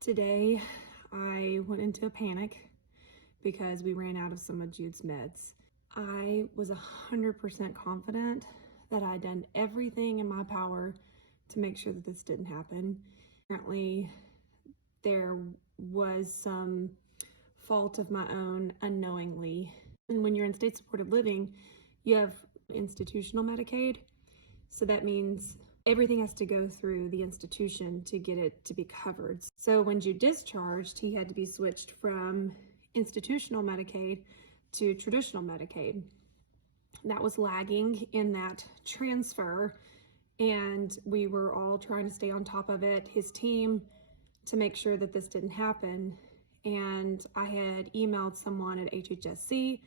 Today, I went into a panic because we ran out of some of Jude's meds. I was 100% confident that I'd done everything in my power to make sure that this didn't happen. Apparently, there was some fault of my own unknowingly. And when you're in state-supported living, you have institutional Medicaid. So that means everything has to go through the institution to get it to be covered. So when Jude discharged, he had to be switched from institutional Medicaid to traditional Medicaid. That was lagging in that transfer, and we were all trying to stay on top of it, his team, to make sure that this didn't happen. And I had emailed someone at HHSC.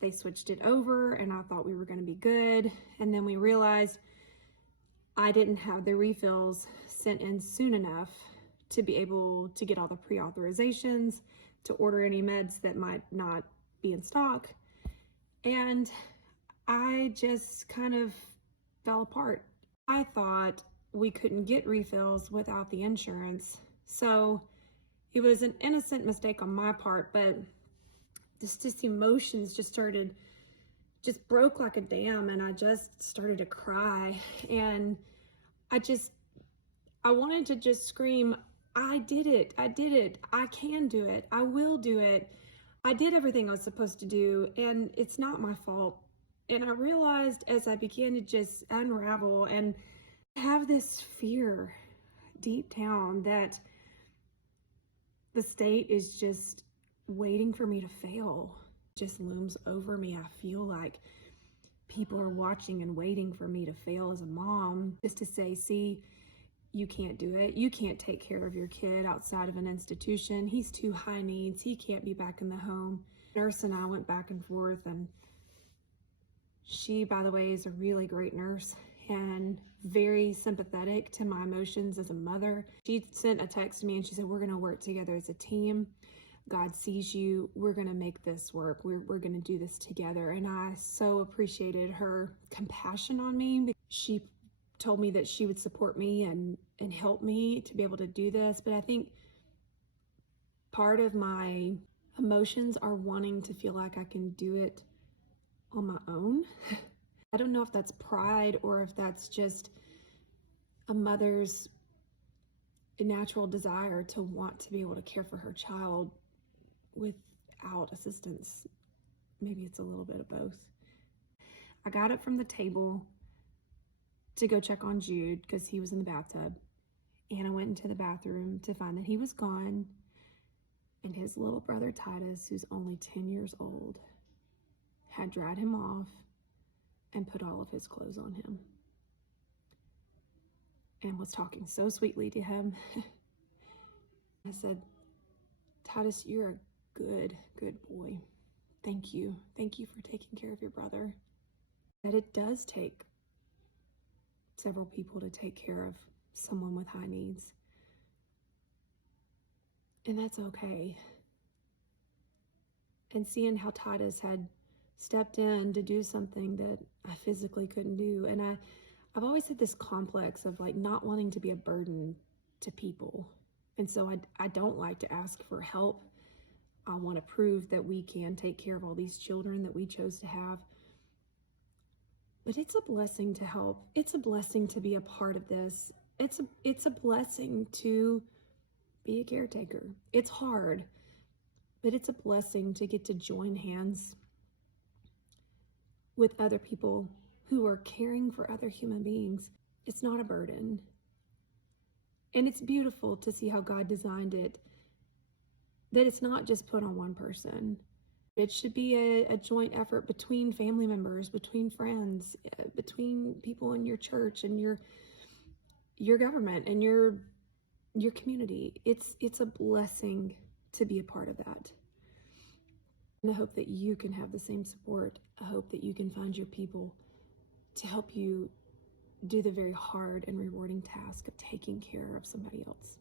They switched it over, and I thought we were going to be good. And then we realized I didn't have the refills sent in soon enough to be able to get all the pre-authorizations, to order any meds that might not be in stock. And I just kind of fell apart. I thought we couldn't get refills without the insurance. So it was an innocent mistake on my part, but this emotions just broke like a dam, and I just started to cry. And I wanted to just scream, I did it, I can do it, I will do it. I did everything I was supposed to do, and it's not my fault. And I realized as I began to just unravel and have this fear deep down that the state is just waiting for me to fail. It just looms over me. I feel like people are watching and waiting for me to fail as a mom, just to say, see, you can't do it. You can't take care of your kid outside of an institution. He's too high needs. He can't be back in the home. Nurse and I went back and forth, and she, by the way, is a really great nurse and very sympathetic to my emotions as a mother. She sent a text to me and she said, we're going to work together as a team. God sees you. We're going to make this work. We're going to do this together. And I so appreciated her compassion on me. She told me that she would support me and help me to be able to do this. But I think part of my emotions are wanting to feel like I can do it on my own. I don't know if that's pride or if that's just a mother's natural desire to want to be able to care for her child without assistance. Maybe it's a little bit of both. I got up from the table to go check on Jude because he was in the bathtub, and I went into the bathroom to find that he was gone, and his little brother Titus, who's only 10 years old, had dried him off and put all of his clothes on him and was talking so sweetly to him. I said, Titus, you're a good boy. Thank you. Thank you for taking care of your brother. That it does take several people to take care of someone with high needs. And that's okay. And seeing how Titus had stepped in to do something that I physically couldn't do. And I've always had this complex of like not wanting to be a burden to people. And so I don't like to ask for help. I want to prove that we can take care of all these children that we chose to have. But it's a blessing to help. It's a blessing to be a part of this. It's a blessing to be a caretaker. It's hard, but it's a blessing to get to join hands with other people who are caring for other human beings. It's not a burden. And it's beautiful to see how God designed it, that it's not just put on one person. It should be a joint effort between family members, between friends, between people in your church and your government and your community. It's a blessing to be a part of that. And I hope that you can have the same support. I hope that you can find your people to help you do the very hard and rewarding task of taking care of somebody else.